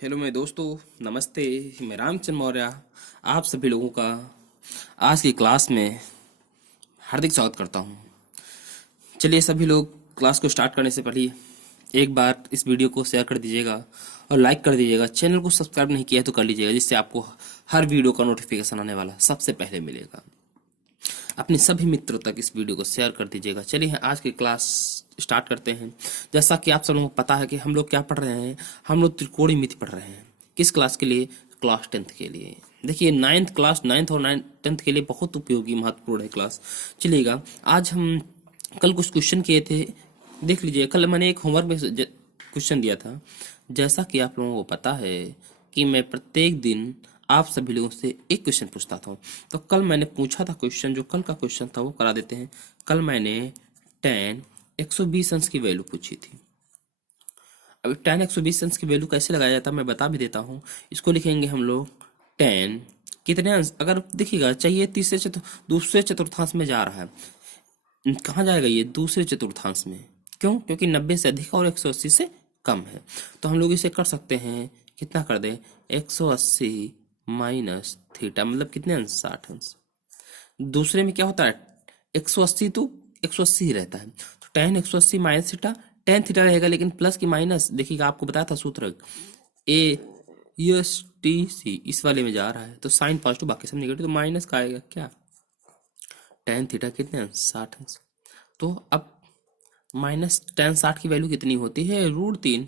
Hello मेरे दोस्तों, नमस्ते। मैं रामचंद्र मौर्य आप सभी लोगों का आज की क्लास में हार्दिक स्वागत करता हूं। चलिए सभी लोग, क्लास को स्टार्ट करने से पहले एक बार इस वीडियो को शेयर कर दीजिएगा और लाइक कर दीजिएगा। चैनल को सब्सक्राइब नहीं किया है तो कर लीजिएगा, जिससे आपको हर वीडियो का नोटिफिकेशन आने वाला सबसे पहले मिलेगा। अपने सभी मित्रों तक इस वीडियो को शेयर कर दीजिएगा। चलिए आज की क्लास स्टार्ट करते हैं। जैसा कि आप सब लोगों को पता है कि हम लोग क्या पढ़ रहे हैं, हम लोग त्रिकोणमिति पढ़ रहे हैं। किस क्लास के लिए? क्लास 10th के लिए। देखिए नाइन्थ और 10th के लिए बहुत उपयोगी महत्वपूर्ण है क्लास। चलिएगा, आज हम कल कुछ क्वेश्चन किए थे, देख लीजिए। कल मैंने एक होमवर्क में क्वेश्चन दिया था। जैसा कि आप लोगों को पता है कि मैं प्रत्येक दिन आप सभी लोगों से एक क्वेश्चन पूछता था। तो कल मैंने पूछा था क्वेश्चन, जो कल का क्वेश्चन था वो करा देते हैं। कल मैंने 10 120 अंश की वैल्यू पूछी थी। अब 10 120 अंश की वैल्यू कैसे लगाया जाता है मैं बता भी देता हूँ। इसको लिखेंगे हम लोग 10 कितने अंश, अगर देखिएगा चाहिए दूसरे चतुर्थांश में जा रहा है। कहाँ जाएगा ये? दूसरे चतुर्थांश में। क्यों? क्योंकि 90 से अधिक और 180 से कम है। तो हम लोग इसे कर सकते हैं, कितना कर दें, 180 माइनस थीटा, मतलब कितने अंश? 60 अंश। दूसरे में क्या होता है? 180 तो 180 ही रहता है। तो ten 180 minus theta, tan theta रहेगा, लेकिन प्लस की माइनस, देखिएगा आपको बताया था सूत्र, ए एस टी सी इस वाले में जा रहा है तो साइन पॉजिटिव बाकी सब नेगेटिव, तो माइनस का आएगा क्या? टेन थीटा कितने अंश? 60 अंश। तो अब माइनस टेन 60 की वैल्यू कितनी होती है? √3।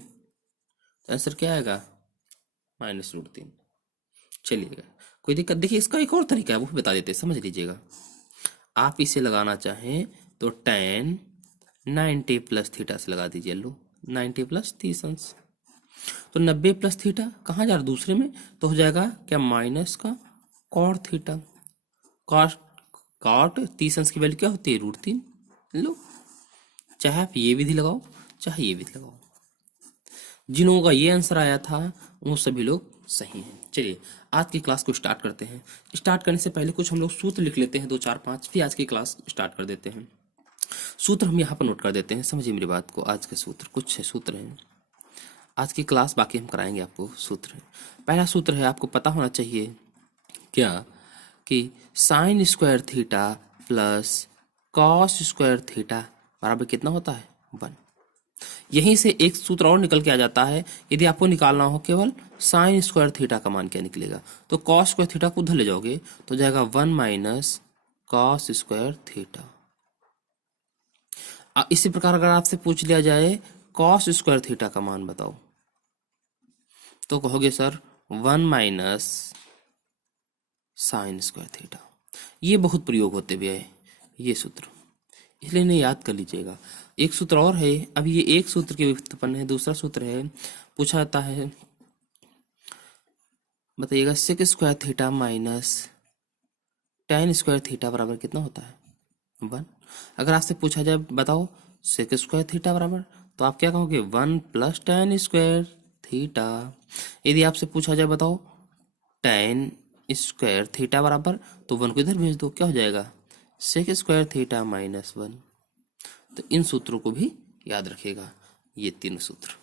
आंसर क्या आएगा? -√3। चलिएगा, कोई दिक्कत? देखिए इसका एक और तरीका है, वो भी बता देते हैं, समझ लीजिएगा। आप इसे लगाना चाहें तो टेन 90 प्लस थीटा से लगा दीजिए। लो 90 प्लस 30 अंश, तो 90 प्लस थीटा कहाँ जा रहा? दूसरे में, तो हो जाएगा क्या? माइनस का कॉट थीटा। कॉट कॉट 30 अंश की वैल्यू क्या होती है? √3। लो, चाहे आप ये विधि लगाओ चाहे ये विधि लगाओ, जिन लोगों का ये आंसर आया था वो सभी लोग सही हैं। चलिए आज की क्लास को स्टार्ट करते हैं। स्टार्ट करने से पहले कुछ हम लोग सूत्र लिख लेते हैं, 2 4 5, फिर आज की क्लास स्टार्ट कर देते हैं। सूत्र हम यहाँ पर नोट कर देते हैं, समझिए मेरी बात को। आज के सूत्र कुछ है, सूत्र हैं आज की क्लास, बाकी हम कराएंगे आपको। सूत्र है, पहला सूत्र है, आपको पता होना चाहिए क्या, कि sine square theta plus cos square theta बराबर कितना होता है? 1। यहीं से एक सूत्र और निकल के आ जाता है। यदि आपको निकालना हो केवल साइन स्क्वायर थीटा का मान क्या निकलेगा, तो कॉस स्क्वायर थीटा को उधर ले जाओगे तो जाएगा 1 माइनस कॉस स्क्वायर थीटा। इसी प्रकार अगर आपसे पूछ लिया जाए कॉस स्क्वायर थीटा का मान बताओ, तो कहोगे sir 1 minus sine square theta. ये बहुत प्रयोग होते हुए है ये सूत्र, इसलिए इन्हें याद कर लीजिएगा। एक सूत्र और है, अब ये एक सूत्र के व्युत्पन्न है। दूसरा सूत्र है, पूछा जाता है, बताइएगा sec square theta minus ten square theta बराबर कितना होता है? 1। अगर आपसे पूछा जाए बताओ सेक स्क्वायर थीटा बराबर, तो आप क्या कहोगे? 1 प्लस टेन स्क्वायर थीटा। यदि आपसे पूछा जाए बताओ टेन स्क्वायर थीटा बराबर, तो 1 को इधर भेज दो, क्या हो जाएगा? Sec square theta minus 1। तो इन सूत्रों को भी याद रखिएगा, ये 3 सूत्र।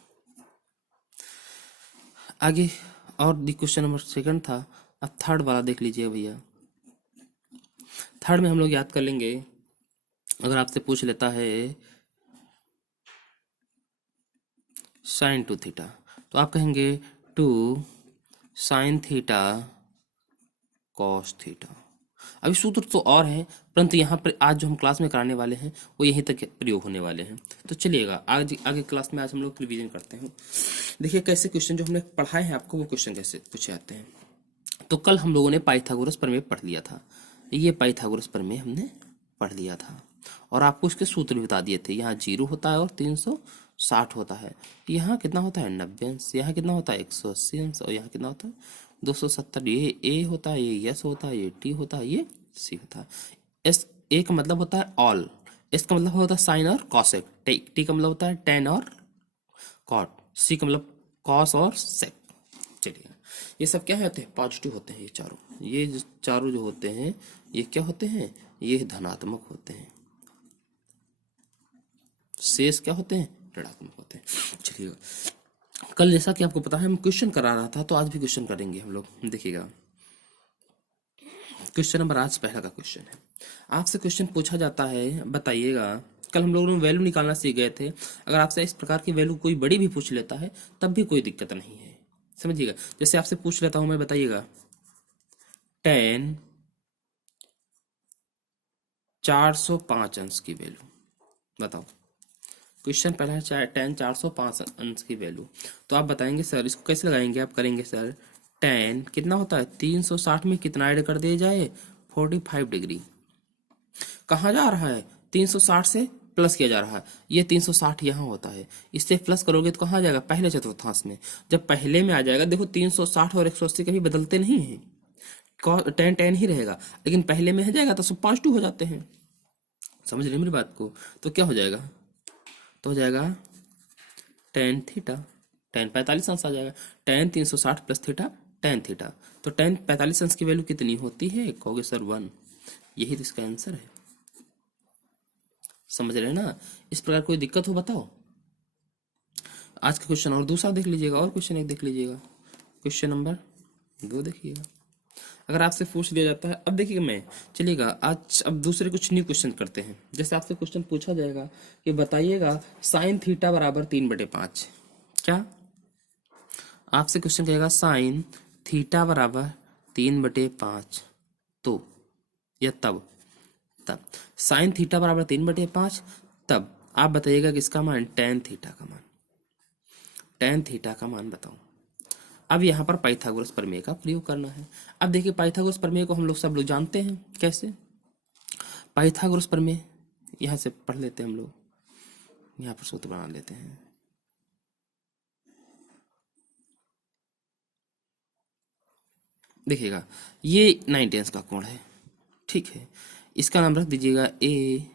आगे और क्वेश्चन नंबर सेकंड था, अब थर्ड वाला देख लीजिए भैया। थर्ड में हम लोग याद कर लेंगे, अगर आपसे पूछ लेता है साइन 2 थीटा, तो आप कहेंगे 2 साइन थीटा कॉस थीटा। अभी सूत्र तो और है, परंतु यहाँ पर आज जो हम क्लास में कराने वाले हैं वो यहीं तक प्रयोग होने वाले हैं। तो चलिएगा आज आगे क्लास में आज हम लोग रिवीजन करते हैं। देखिए कैसे क्वेश्चन जो हमने पढ़ाए हैं आपको, वो क्वेश्चन कैसे पूछे जाते हैं। तो कल हम लोगों ने पाइथागोरस प्रमेय पढ़ लिया था। ये पाइथागोरस प्रमेय हमने पढ़ लिया था और आपको उसके सूत्र भी बता दिए थे। यहाँ 0 होता है और 360 होता है। यहाँ कितना होता है? 90 अंश। यहाँ कितना होता है? 180 अंश। और यहाँ कितना होता है? 270। ये ए होता है, ये यस होता है, ये टी होता है, ये सी होता है। एस ए का मतलब होता है ऑल, एस का मतलब होता है साइन और कॉसेक, टी का मतलब होता है टेन और कॉट, सी का मतलब कॉस और सेक। चलिए ये सब क्या होते हैं? पॉजिटिव होते हैं। ये चारों जो होते हैं ये क्या होते हैं? ये धनात्मक होते हैं। शेष क्या होते हैं? ऋणात्मक होते हैं। चलिए कल जैसा कि आपको पता है हम क्वेश्चन करा रहा था, तो आज भी क्वेश्चन करेंगे हम लोग। देखिएगा, क्वेश्चन नंबर आज पहला का क्वेश्चन है। आपसे क्वेश्चन पूछा जाता है, बताइएगा। कल हम लोगों ने वैल्यू निकालना सीख गए थे। अगर आपसे इस प्रकार की वैल्यू कोई बड़ी भी पूछ लेता है तब भी कोई दिक्कत नहीं है, समझिएगा। जैसे आपसे पूछ लेता हूं मैं, बताइएगा 10 405 अंश की वैल्यू बताओ। क्वेश्चन पहला है 10 405 अंश की वैल्यू। तो आप बताएंगे सर इसको कैसे लगाएंगे, आप करेंगे सर 10 कितना होता है 360 में कितना ऐड कर दिया जाए 45 डिग्री। कहाँ जा रहा है 360 से प्लस किया जा रहा है, ये 360 यहाँ होता है, इससे प्लस करोगे तो कहाँ जाएगा पहले चतुर्थांश में। जब पहले में आ जाएगा, देखो 360 और 180 कभी बदलते नहीं है, 10 10 ही रहेगा, लेकिन पहले में आ जाएगा तो सब पॉजिटिव हो जाते हैं। समझ रहे मेरी बात को। तो क्या हो जाएगा, तो हो जाएगा टेन थीटा, टेन 45 अंश आ जाएगा। Ten 360 plus theta tan theta. तो टेन 45 अंश की वैल्यू कितनी होती है, कहोगे सर 1। यही तो इसका आंसर है। समझ रहे हैं ना। इस प्रकार कोई दिक्कत हो बताओ। आज का क्वेश्चन और दूसरा देख लीजिएगा, और क्वेश्चन एक देख लीजिएगा, क्वेश्चन नंबर 2 देखिएगा। अगर आपसे पूछ दिया जाता है, अब देखिएगा मैं, चलिएगा आज अब दूसरे कुछ न्यू क्वेश्चन करते हैं। जैसे आपसे क्वेश्चन पूछा जाएगा कि बताइएगा साइन थीटा बराबर 3/5। क्या आपसे क्वेश्चन कहेगा साइन थीटा बराबर 3/5, तो या तब, तब साइन थीटा बराबर 3/5, तब आप बताइएगा किसका मान, टेन थीटा का मान, टेन थीटा का मान बताओ। अब यहाँ पर पाइथागोरस प्रमेय का प्रयोग करना है। अब देखिए पाइथागोरस प्रमेय को हम लोग सब लोग जानते हैं कैसे। पाइथागोरस प्रमेय यहाँ से पढ़ लेते हैं हम लोग, यहाँ पर सूत्र बना लेते हैं। देखिएगा ये 90 अंश का कोण है, ठीक है। इसका नाम रख दीजिएगा ए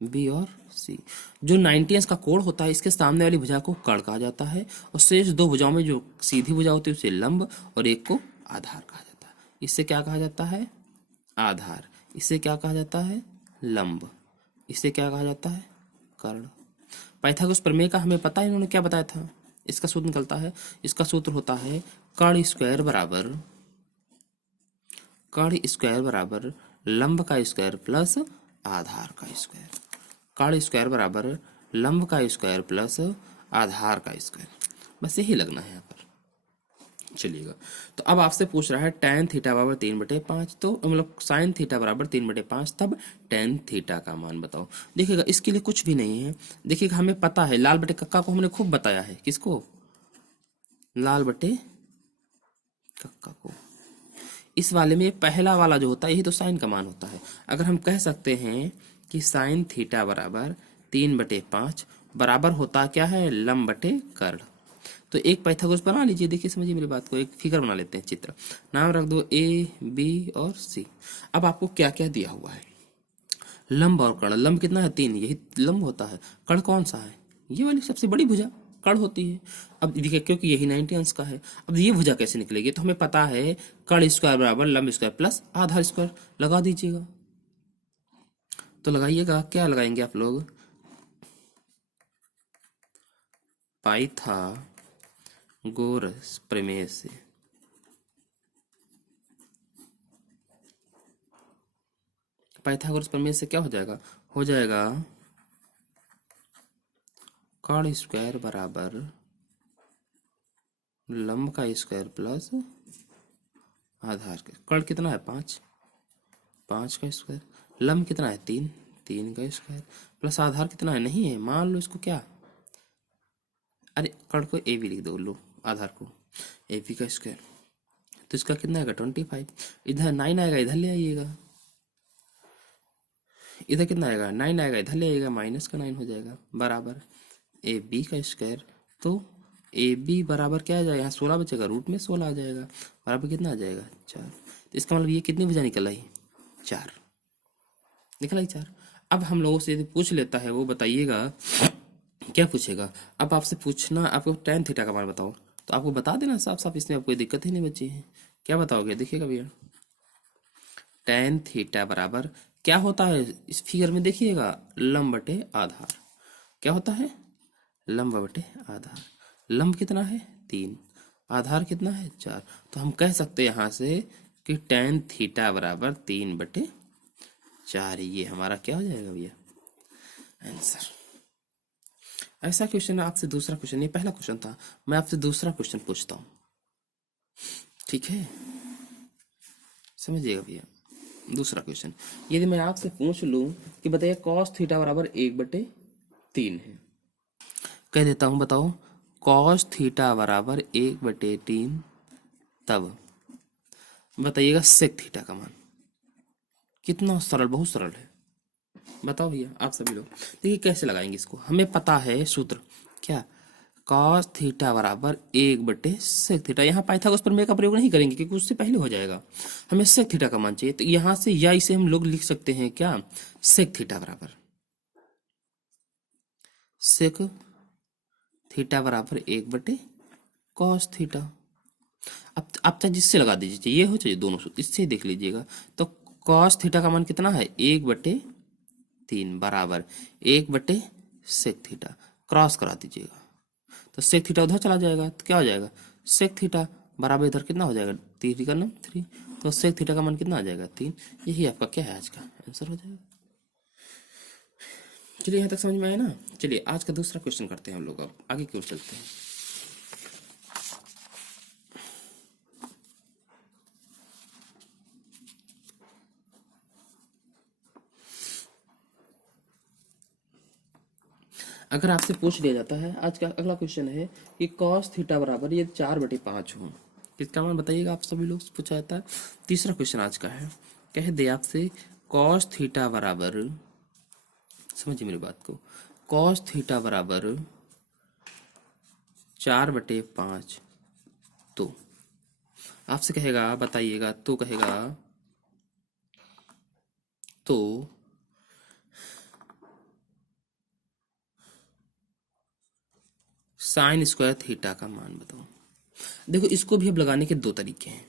बी और सी। जो 90 अंश का कोण होता है, इसके सामने वाली भुजा को कर्ण कहा जाता है, और शेष दो भुजाओं में जो सीधी भुजा होती है उसे लंब, और एक को आधार कहा जाता है। इससे क्या कहा जाता है, आधार। इसे क्या कहा जाता है, लंब। इसे क्या कहा जाता है, कर्ण। पाइथागोरस प्रमेय का हमें पता है, इन्होंने क्या बताया था। इसका सूत्र निकलता है, इसका सूत्र होता है कर्ण स्क्वायर बराबर, कर्ण स्क्वायर बराबर लंब का स्क्वायर प्लस आधार का स्क्वायर। कर्ण स्क्वायर बराबर लंब का स्क्वायर प्लस आधार का स्क्वायर। बस यही लगना है यहाँ पर। चलिएगा, तो अब आपसे पूछ रहा है टेन थीटा बराबर 3/5, तो मतलब साइन थीटा बराबर 3/5, तब टेन थीटा का मान बताओ। देखिएगा इसके लिए कुछ भी नहीं है। देखिएगा हमें पता है लाल बटे कक्का को हमने खूब बताया है, किसको, लाल बटे कक्का को। इस वाले में पहला वाला जो होता है यही तो साइन का मान होता है। अगर हम कह सकते हैं कि साइन थीटा बराबर 3/5 बराबर होता क्या है, लंब बटे कर्ण। तो एक पाइथागोरस बना लीजिए। देखिए समझिए मेरी बात को, एक फिगर बना लेते हैं, चित्र, नाम रख दो ए बी और सी। अब आपको क्या क्या दिया हुआ है, लंब और कर्ण। लंब कितना है 3, यही लंब होता है। कर्ण कौन सा है, ये वाली सबसे बड़ी भुजा कर्ण होती है। अब देखिए क्योंकि यही 90 अंश का है, अब ये भुजा कैसे निकलेगी, तो हमें पता है कर्ण स्क्वायर बराबर लंब स्क्वायर प्लस आधार स्क्वायर। लगा दीजिएगा, तो लगाइएगा, क्या लगाएंगे आप लोग, पाइथागोरस प्रमेय से। पाइथागोरस प्रमेय से क्या हो जाएगा कर्ण स्क्वायर बराबर लंब का स्क्वायर प्लस आधार का। कर्ण कितना है 5, 5 का स्क्वायर, लंब कितना है 3, 3 का स्क्वायर, प्लस आधार कितना है, नहीं है, मान लो इसको क्या, अरे कर्ण को ए बी लिख दो, लो आधार को ए बी का स्क्वायर। तो इसका कितना आएगा 25। इधर 9 आएगा, इधर ले आइएगा, इधर कितना आएगा 9 आएगा, इधर ले आइएगा, माइनस का 9 हो जाएगा, बराबर ए बी का स्क्वायर। तो ए बी बराबर क्या आ जाएगा, यहाँ 16 बचेगा, रूट में 16 आ जाएगा, बराबर कितना आ जाएगा 4। तो इसका मतलब ये कितनी भुजा निकल आई, 4 निकल आई 4। अब हम लोगों से यदि पूछ लेता है वो, बताइएगा क्या पूछेगा। अब आपसे पूछना, आपको टेन थीटा का मान बताओ, तो आपको बता देना साफ साफ, इसमें आपको कोई दिक्कत ही नहीं बची है। क्या बताओगे, देखिएगा भैया, टेन थीटा बराबर क्या होता है इस फिगर में, देखिएगा लंब बटे आधार। क्या होता है, लंब बटे आधार। लंब कितना है 3, आधार कितना है 4। तो हम कह सकते हैं यहाँ से कि tan थीटा बराबर 3/4। ये हमारा क्या हो जाएगा भैया आंसर। ऐसा क्वेश्चन आपसे दूसरा क्वेश्चन, ये पहला क्वेश्चन था, मैं आपसे दूसरा क्वेश्चन पूछता हूँ, ठीक है, समझिएगा भैया। दूसरा क्वेश्चन, यदि मैं आपसे पूछ लूं कि बताइए cos थीटा बराबर 1/3 है, कह देता हूं बताओ cos थीटा बराबर 1/3, तब बताइएगा sec थीटा का मान। कितना सरल, बहुत सरल है। बताओ भैया आप सभी लोग, देखिए कैसे लगाएंगे इसको। हमें पता है सूत्र क्या, cos थीटा बराबर 1/sec थीटा। यहाँ पाइथागोरस प्रमेय का प्रयोग नहीं करेंगे क्योंकि उससे पहले हो जाएगा। हमें sec थीटा का मान चाहिए, तो यहाँ से या इसे हम लोग लिख सकते हैं क्या, sec थीटा बराबर sec थीटा बराबर 1/cos थीटा। अब आप चाहे जिससे लगा दीजिए, ये हो चाहिए दोनों सूत्र, इससे देख लीजिएगा। तो cos थीटा का मान कितना है 1/3 बराबर 1/sec थीटा, क्रॉस करा दीजिएगा तो sec थीटा उधर चला जाएगा, तो क्या हो जाएगा sec थीटा बराबर इधर कितना हो जाएगा 3 का नाम 3, तो sec थीटा का मान कितना आ जाएगा 3। यही आपका क्या है आज का आंसर हो जाएगा। चलिए यहाँ तक समझ में आया ना। चलिए आज का दूसरा क्वेश्चन करते हैं हम लोग, अब आगे की ओर चलते हैं। अगर आपसे पूछ लिया जाता है, आज का अगला क्वेश्चन है कि cos थीटा बराबर ये 4/5 हो, किसका मान बताइएगा आप सभी लोग, पूछा जाता है। तीसरा क्वेश्चन आज का है, कह दे आपसे cos थीटा बराबर, समझिए मेरी बात को, cos थीटा बराबर 4/5, तो आपसे कहेगा बताइएगा, तो कहेगा तो साइन स्क्वायर थीटा का मान बताओ। देखो इसको भी अब लगाने के दो तरीके हैं।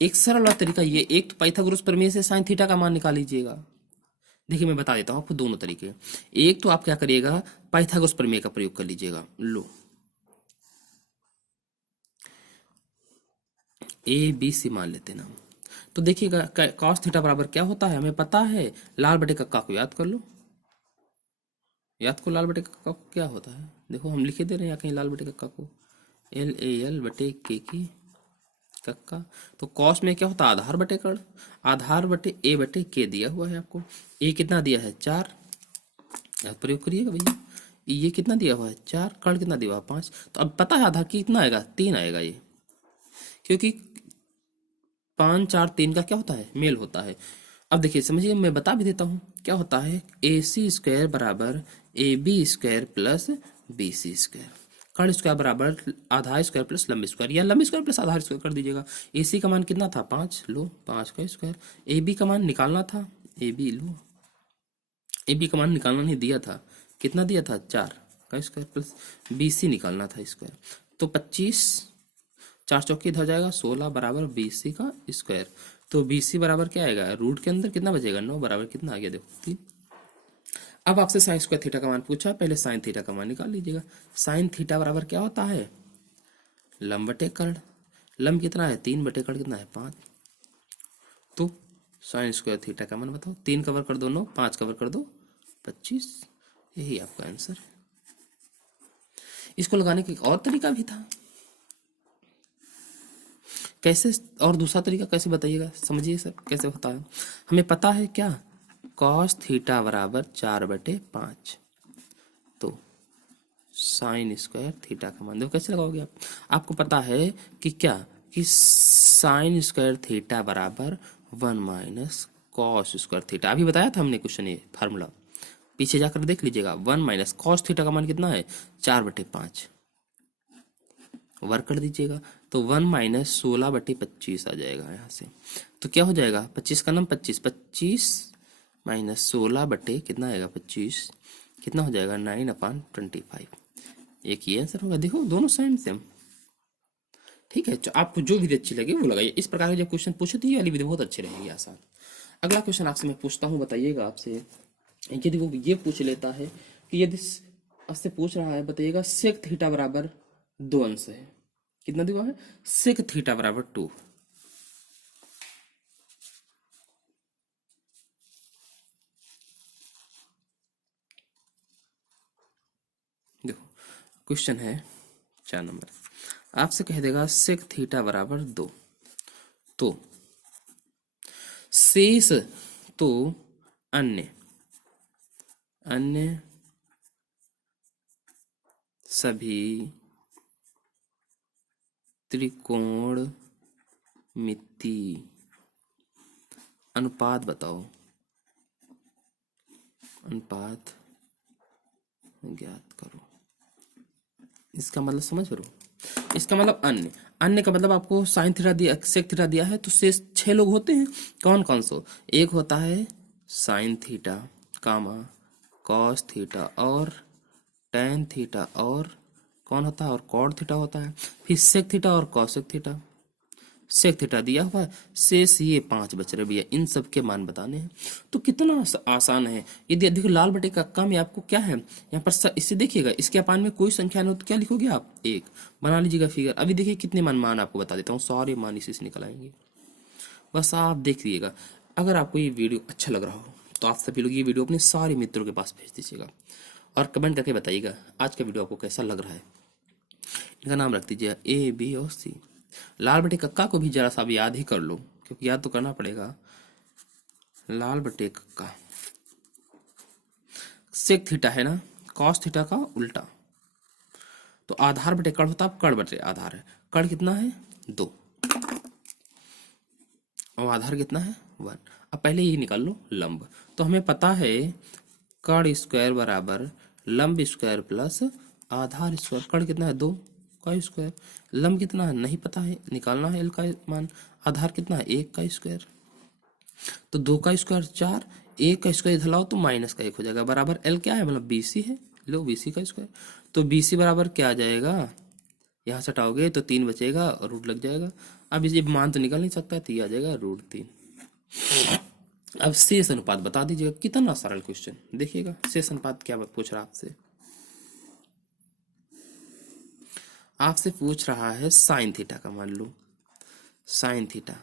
एक सरल वाला तरीका ये, एक तो पाइथागोरस प्रमेय से साइन थीटा का मान निकाल लीजिएगा। देखिए मैं बता देता हूं आपको दोनों तरीके। एक तो आप क्या करिएगा, पाइथागोरस प्रमेय का प्रयोग कर लीजिएगा। लो ए बी सी मान लेते ना, तो देखिएगा cos थीटा बराबर क्या होता है, हमें पता है, लाल बटे कक्का को याद कर लो, याद को लाल बटे कक्का को क्या होता है, देखो हम लिखे दे रहे हैं यहाँ कहीं लाल बटे कक्का को, LAL बटे के की कक्का। तो कॉस में क्या होता है, आधार बटे कर्ण, आधार बटे ए बटे के दिया हुआ है आपको। ए कितना दिया है 4, याद प्रयोग करिएगा भैया। ये कितना दिया हुआ है 4, कर्ण कितना दिया हुआ है 5। तो अब पता है आधार कितना आएगा 3 आएगा ये, क्योंकि 5 4 3 का क्या होता है मेल होता है। अब देखिए समझिए, मैं बता भी देता हूँ क्या होता है, AC² बराबर AB² प्लस BC², कर्ण स्क्वायर बराबर आधार स्क्वायर प्लस लंब स्क्वायर, या लंब स्क्वायर प्लस आधार स्क्वायर कर दीजिएगा। AC का मान कितना था 5, लो 5 का स्क्वायर। AB का मान निकालना था, AB लो, AB का मान निकालना नहीं दिया था, कितना दिया था 4 का स्क्वायर प्लस BC निकालना था स्क्वायर। तो 25, 4 चौके इधर जाएगा 16 बराबर BC का स्क्वायर। तो BC बराबर क्या आएगा, रूट के अंदर कितना बचेगा 9 बराबर कितना आ गया देखो 3। अब आपसे साइन स्क्वायर थीटा का मान पूछा, पहले साइन थीटा का मान निकाल लीजिएगा। साइन थीटा बराबर क्या होता है, लंब बटे कर्ण, लंब कितना है 3 बटे कर्ण कितना है 5। तो साइन स्क्वायर थीटा का मान बताओ, 3 कवर कर दो 9, 5 कवर कर दो 25, यही आपका आंसर है। इसको लगाने का एक और तरीका भी था, कैसे, और दूसरा तरीका कैसे बताइएगा, समझिए सर कैसे होता है। हमें पता है क्या, cos थीटा बराबर 4/5, तो साइन स्क्वायर थीटा का मान देखो कैसे लगाओगे आप। आपको पता है कि क्या, कि साइन स्क्वायर थीटा बराबर 1 माइनस कॉस स्क्वायर थीटा, अभी बताया था हमने क्वेश्चन ये फार्मूला, पीछे जाकर देख लीजिएगा। 1 माइनस कॉस थीटा का मान कितना है 4/5, वर्क कर दीजिएगा तो 1 माइनस 16/25 आ जाएगा यहाँ से। तो क्या हो जाएगा 25 का नाम 25, 25 माइनस 16 बटे कितना आएगा 25, कितना हो जाएगा 9/25। एक ये आंसर होगा, देखो दोनों सेम सेम। ठीक है, आपको जो विधि अच्छी लगे वो लगाइए। इस प्रकार के जब क्वेश्चन पूछे तो ये वाली विधि बहुत अच्छी रहेगी, आसान। अगला क्वेश्चन आपसे मैं पूछता हूँ, बताइएगा आपसे, यदि वो ये पूछ लेता है कि यदि आपसे पूछ रहा है, बताइएगा सेक थीटा बराबर 2 अंश है। कितना दिया है? सेक थीटा बराबर 2। देखो क्वेश्चन है 4 नंबर, आपसे कह देगा सेक थीटा बराबर 2, तो शेष तो अन्य अन्य सभी त्रिकोण मिति अनुपात बताओ, अनुपात ज्ञात करो। इसका मतलब समझ लो, इसका मतलब अन्य, अन्य का मतलब आपको साइन थीटा दिया, सेक थीटा दिया है, तो शेष 6 लोग होते हैं। कौन कौन सो? एक होता है साइन थीटा कामा कॉस थीटा और टेन थीटा, और कौन होता है? और कॉट थीटा होता है। फिर सेक थीटा और कॉसेक थीटा। सेक थीटा दिया हुआ है, शेष ये 5 बच रहे भैया, इन सब के मान बताने हैं। तो कितना आसान है। ये देखो लाल बटे का कम में आपको क्या है यहाँ पर, इससे देखिएगा, इसके अपान में कोई संख्या नहीं हो तो क्या लिखोगे आप? 1 बना लीजिएगा फिगर। अभी देखिए कितने मान आपको बता देता हूँ, सारे मान इसी से निकल आएंगे, बस आप देख लीजिएगा। अगर आपको ये वीडियो अच्छा लग रहा हो तो आप सभी लोग ये वीडियो अपने सारे मित्रों के पास भेज दीजिएगा और कमेंट करके बताइएगा आज का वीडियो आपको कैसा लग रहा है। इनका नाम रख दीजिए ए, बी और सी। लाल बटे कक्का को भी जरा सा भी याद ही कर लो, क्योंकि याद तो करना पड़ेगा। लाल बटे कक्का सेक थीटा है ना, कॉस थीटा का उल्टा, तो आधार बटे कड़ होता है, कड़ बटे आधार है। कड़ कितना है? 2, और आधार कितना है? 1। अब पहले ये निकाल लो लंब, तो हमें पता है कड़ स्क्वायर बराबर लंब स्क्वायर प्लस आधार स्क्वायर। कड़ कितना है? 2 का स्क्वायर। लंब कितना है? नहीं पता है, निकालना है एल का मान। आधार कितना है? 1 का स्क्वायर। तो 2 का स्क्वायर 4, 1 का स्क्वायर इधर लाओ तो माइनस का 1 हो जाएगा, बराबर एल क्या है? मतलब बीसी है। लो बीसी का स्क्वायर, तो बीसी बराबर क्या आ जाएगा? यहाँ से हटाओगे तो 3 बचेगा और रूट लग जाएगा। अब इसे मान तो निकल नहीं सकता, तो ये आ जाएगा √3। अब शेष अनुपात बता दीजिएगा। कितना सरल क्वेश्चन, देखिएगा शेष अनुपात क्या पूछ रहा है आपसे। आपसे पूछ रहा है साइन थीटा का, मान लो साइन थीटा।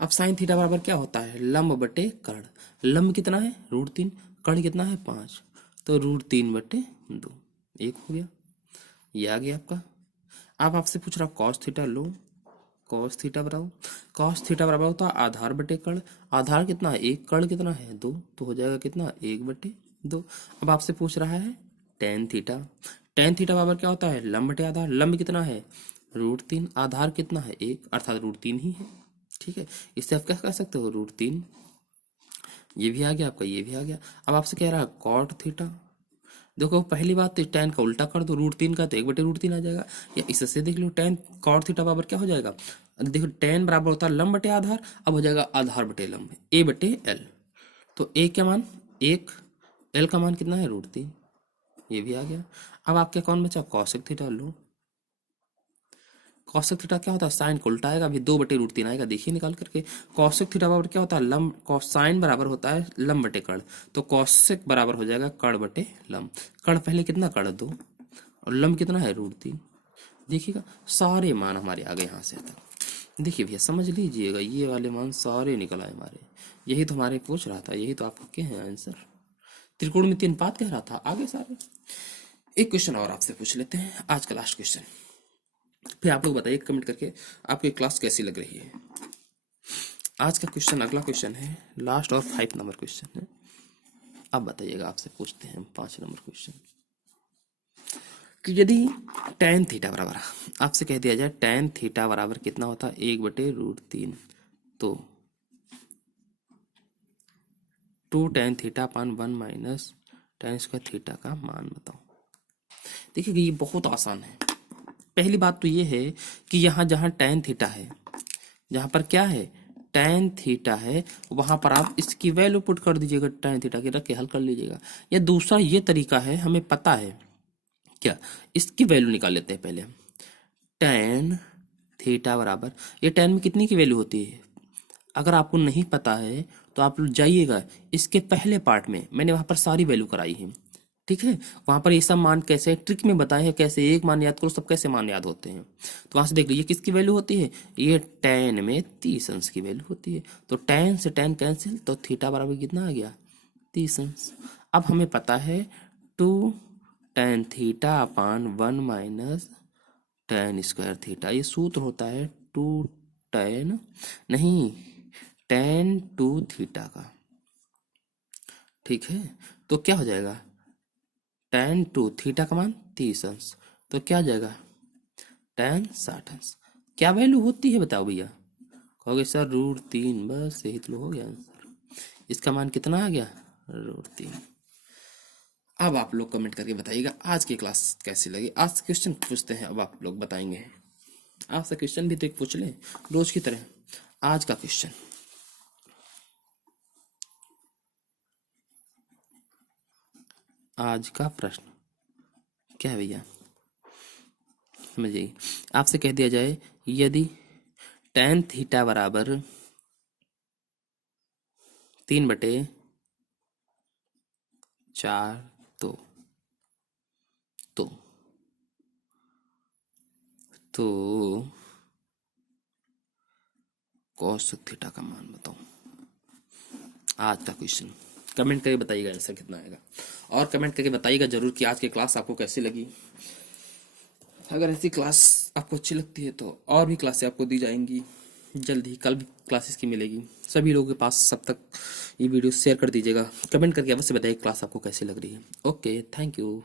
अब साइन थीटा बराबर क्या होता है? लंब बटे कर्ण। लंब कितना है? √3, कर्ण कितना है? 5, तो √3/2, 1 हो गया। ये आ गया आपका। अब आपसे पूछ रहा कॉस थीटा, लो कॉस थीटा बताओ। कॉस थीटा बराबर होता है आधार बटे कर्ण। आधार कितना है? 1, कर्ण कितना है? 2, तो हो जाएगा कितना? 1/2। अब आपसे पूछ रहा है टेन थीटा। टेन थीटा बराबर क्या होता है? लंब बटे आधार। लंब कितना है? √3, आधार कितना है? 1, अर्थात √3 ही है। ठीक है, इससे आप क्या कह सकते हो? √3। ये भी आ गया आपका, ये भी आ गया। अब आपसे कह रहा है कॉट थीटा। देखो पहली बात तो टेन का उल्टा कर दो, √3 का तो 1/√3 आ जाएगा। या इससे देख लो टेन कॉट थीटा बराबर क्या हो जाएगा? देखो टेन बराबर होता है लंब बटे आधार, अब हो जाएगा आधार बटे लंब, A/L। तो ए क्या मान? 1, एल का मान कितना है? √3। ये भी आ गया। अब आपके कौन बचा? कॉसेक थीटा लो। कॉसेक थीटा क्या होता है? साइन को उल्टा आएगा, अभी 2/√3 आएगा, देखिए निकाल करके। कॉसेक थीटा बराबर क्या होता है? लंब, साइन बराबर होता है लंब बटे कर्ण, तो कॉसेक बराबर हो जाएगा कर्ण बटे लंब। कर्ण पहले कितना? कर्ण 2, और लंब कितना है? √3। देखिएगा सारे मान हमारे आ गए यहाँ से तक। देखिए भैया समझ लीजिएगा, ये वाले मान सारे निकल आए हमारे। यही तो हमारे पूछ रहा था, यही तो आपके हैं आंसर। त्रिकोणमितीय अनुपात कह रहा था, आगे सारे। एक क्वेश्चन और आपसे पूछ लेते हैं, आज का लास्ट क्वेश्चन, फिर आप लोग बताइए कमेंट करके आपको ये क्लास कैसी लग रही है। आज का क्वेश्चन, अगला क्वेश्चन है, लास्ट और 5 नंबर क्वेश्चन है। अब बताइएगा, आपसे पूछते हैं 5 नंबर क्वेश्चन कि यदि tan थीटा बराबर, आपसे कह दिया जाए tan थीटा बराबर कितना होता है? 1/√3, तो 2 tan theta upon 1 minus tan square theta का मान बताओ। देखिए ये बहुत आसान है। पहली बात तो ये है कि यहाँ जहाँ tan थीटा है, जहाँ पर क्या है? tan थीटा है, वहां पर आप इसकी वैल्यू पुट कर दीजिएगा, tan थीटा की रख के हल कर लीजिएगा। या दूसरा ये तरीका है, हमें पता है क्या, इसकी वैल्यू निकाल लेते हैं पहले हम। tan थीटा बराबर, ये tan में कितनी की वैल्यू होती है? अगर आपको नहीं पता है तो आप जाइएगा इसके पहले पार्ट में, मैंने वहां पर सारी वैल्यू कराई है। ठीक है। वहां पर ये सब मान कैसे ट्रिक में बताए हैं, कैसे एक मान याद करो, सब कैसे मान याद होते हैं। तो वहां से देख लीजिए किसकी वैल्यू होती है, ये tan में 30 अंश की वैल्यू होती है। तो tan से tan कैंसिल, तो थीटा बराबर कितना आ गया, 30 अंश। अब हमें पता है 2 tan theta upon 1 minus tan square theta, ये सूत्र होता है 2 tan नहीं tan 2 थीटा का। ठीक है, तो क्या हो जाएगा, tan 2 थीटा का मान 30 अंश, तो क्या आ जाएगा tan 60 अंश। क्या वैल्यू होती है बताओ भैया, कहोगे सर √3, बस यही तो हो गया आंसर। इसका मान कितना आ गया, √3। अब आप लोग कमेंट करके बताइएगा आज की क्लास कैसी लगी। आज से क्वेश्चन पूछते हैं, अब आप लोग बताएंगे। आपसे क्वेश्चन भी तो एक पूछ लें रोज की तरह। आज का क्वेश्चन, आज का प्रश्न क्या है भैया, समझिए। आपसे कह दिया जाए यदि tan थीटा बराबर 3/4 तो तो तो cos थीटा का मान बताओ। आज का क्वेश्चन कमेंट करके बताइएगा आंसर कितना आएगा, और कमेंट करके बताइएगा जरूर कि आज की क्लास आपको कैसी लगी। अगर ऐसी क्लास आपको अच्छी लगती है तो और भी क्लासें आपको दी जाएंगी जल्द ही, कल भी क्लासेस की मिलेगी सभी लोगों के पास। सब तक ये वीडियो शेयर कर दीजिएगा, कमेंट करके अवश्य बताइए क्लास आपको कैसी लग रही है। Okay, thank you.